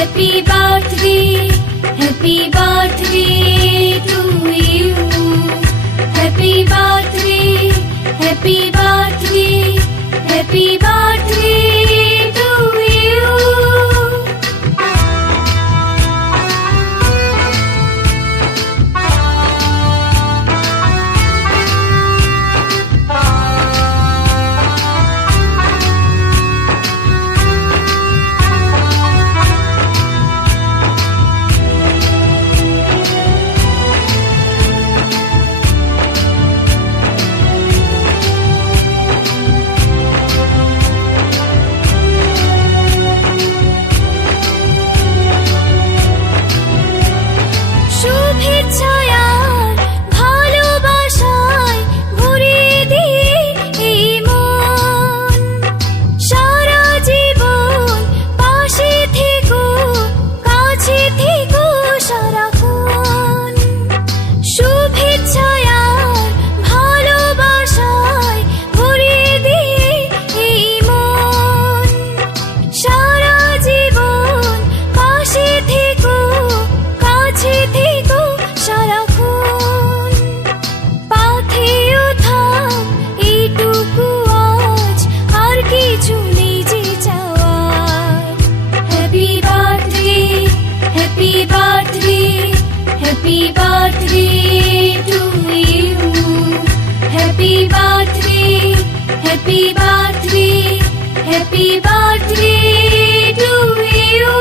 Happy birthday, happy birthday to you. Happy birthday, happy birthday, happy birthday to you. শুভেচ্ছায় আর ভালোবাসায় ভরিয়ে দিয়ে এই মন, সারা জীবন পাশে থেকো, কাছে থেকো সারাক্ষণ। শুভেচ্ছায় আর ভালোবাসায় ভরিয়ে দিয়ে এই মন, সারা জীবন পাশে থেকো, কাছে থেকো সারাক্ষণ। পাথেও থাক এইটুকু আজ, আর কিছু নেই যে চাওয়ার। Happy birthday, happy birthday, happy birthday to you. Happy birthday, happy birthday, happy birthday to you.